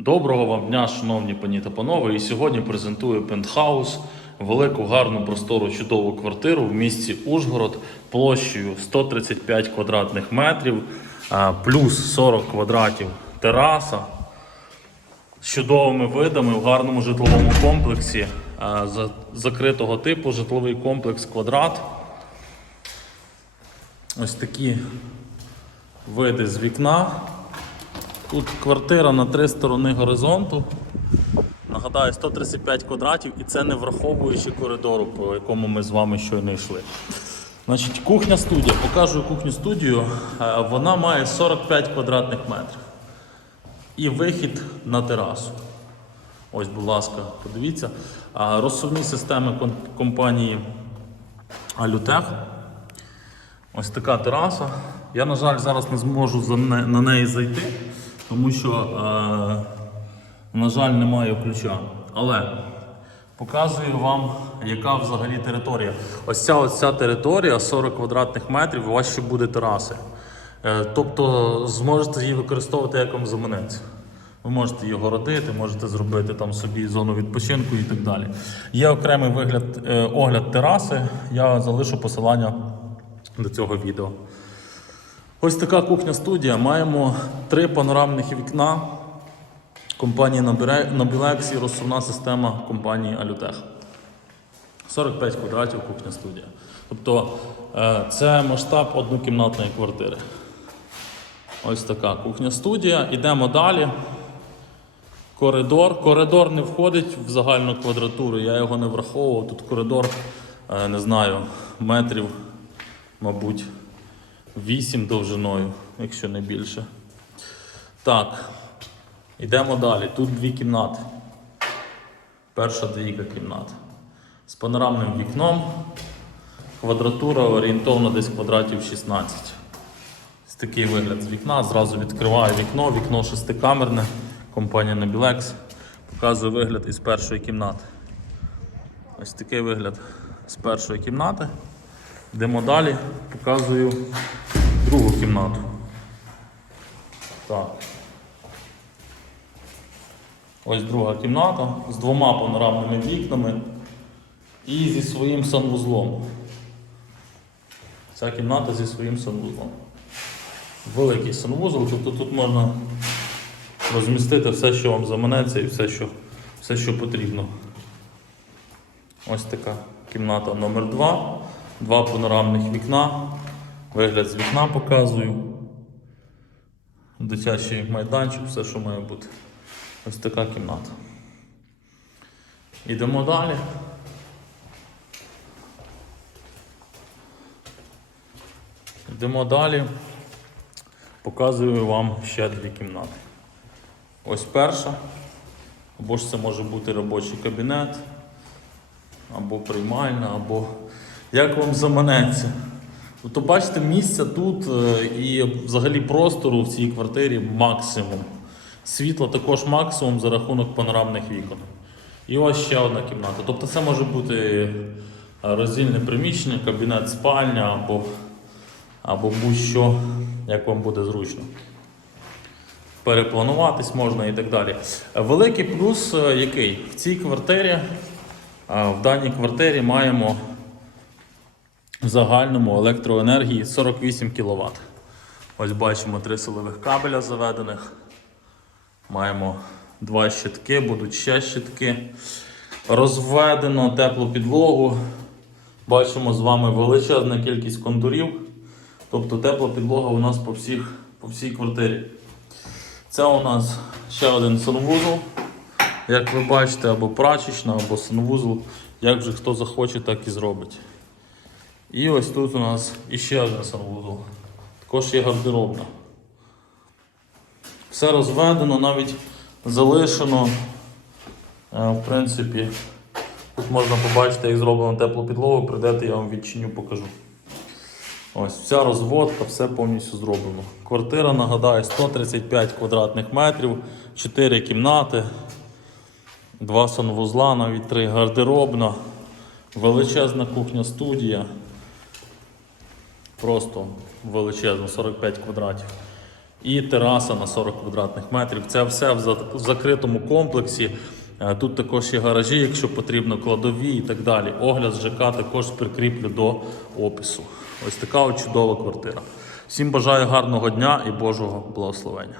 Доброго вам дня, шановні пані та панове. І сьогодні презентую пентхаус, велику, гарну, простору, чудову квартиру в місті Ужгород площею 135 квадратних метрів, плюс 40 квадратів тераса з чудовими видами в гарному житловому комплексі закритого типу житловий комплекс квадрат. Ось такі види з вікна. Тут квартира на три сторони горизонту. Нагадаю, 135 квадратів і це не враховуючи коридору, по якому ми з вами щойно йшли. Значить, кухня студія. Покажу кухню студію. Е, Вона має 45 квадратних метрів. І вихід на терасу. Ось, будь ласка, подивіться. А, Розсувні системи компанії Алютех. Ось така тераса. Я, на жаль, зараз не зможу на неї зайти, тому що, е, на жаль, немає ключа. Але показую вам, яка взагалі територія. Ось ця, ось ця територія 40 квадратних метрів, у вас ще буде тераси. Е, тобто зможете її використовувати як вам заманеться. Ви можете її городити, можете зробити там собі зону відпочинку і так далі. Є окремий вигляд, е, огляд тераси, я залишу посилання до цього відео. Ось така кухня студія. Маємо три панорамних вікна компанії Nobile- Nobilex і розсувна система компанії Alutech. 45 квадратів кухня студія. Тобто е, це масштаб однокімнатної квартири. Ось така кухня студія. Ідемо далі. Коридор. Коридор не входить в загальну квадратуру, я його не враховував. Тут коридор, е, не знаю, метрів, мабуть, 8 довжиною, якщо не більше. Так, йдемо далі. Тут дві кімнати. Перша двійка кімнат. З панорамним вікном. Квадратура орієнтовно десь квадратів 16. Ось такий вигляд з вікна. Зразу відкриваю вікно, вікно шестикамерне, компанія Nobilex. Показую вигляд із першої кімнати. Ось такий вигляд з першої кімнати. Йдемо далі, показую другу кімнату. Так. Ось друга кімната з двома панорамними вікнами і зі своїм санвузлом. Ця кімната зі своїм санвузлом. Великий санвузол, тобто тут можна розмістити все, що вам заманеться і все, що, все, що потрібно. Ось така кімната номер 2 Два панорамних вікна. Вигляд з вікна показую. Дитячий майданчик, все, що має бути. Ось така кімната. Йдемо далі. Йдемо далі. Показую вам ще дві кімнати. Ось перша. Або ж це може бути робочий кабінет, або приймальна, або як вам заманеться. Тобто, бачите, місця тут е, і взагалі простору в цій квартирі максимум. Світла також максимум за рахунок панорамних вікон. І ось ще одна кімната. Тобто це може бути е, роздільне приміщення, кабінет спальня або, або будь-що, як вам буде зручно. Переплануватись можна і так далі. Великий плюс е, який? В цій квартирі, в даній квартирі маємо в загальному електроенергії 48 кВт. Ось бачимо три силових кабеля заведених. Маємо два щитки, будуть ще щитки. Розведено теплу підлогу. Бачимо з вами величезна кількість кондурів. Тобто тепла підлога у нас по, всіх, по всій квартирі. Це у нас ще один санвузол. Як ви бачите, або прачечна, або санвузол. Як вже хто захоче, так і зробить. І ось тут у нас іще один санвузол. Також є гардеробна. Все розведено, навіть залишено. Е, В принципі, тут можна побачити, як зроблено теплу підлогу, прийдете, я вам відчиню, покажу. Ось вся розводка, все повністю зроблено. Квартира, нагадаю, 135 квадратних метрів, 4 кімнати, 2 санвузла, навіть 3 гардеробна, величезна кухня студія. Просто величезна, 45 квадратів. і тераса на 40 квадратних метрів. Це все в закритому комплексі. Е, Тут також є гаражі, якщо потрібно, кладові і так далі. Огляд ЖК також прикріплю до опису. Ось така от чудова квартира. Всім бажаю гарного дня і Божого благословення.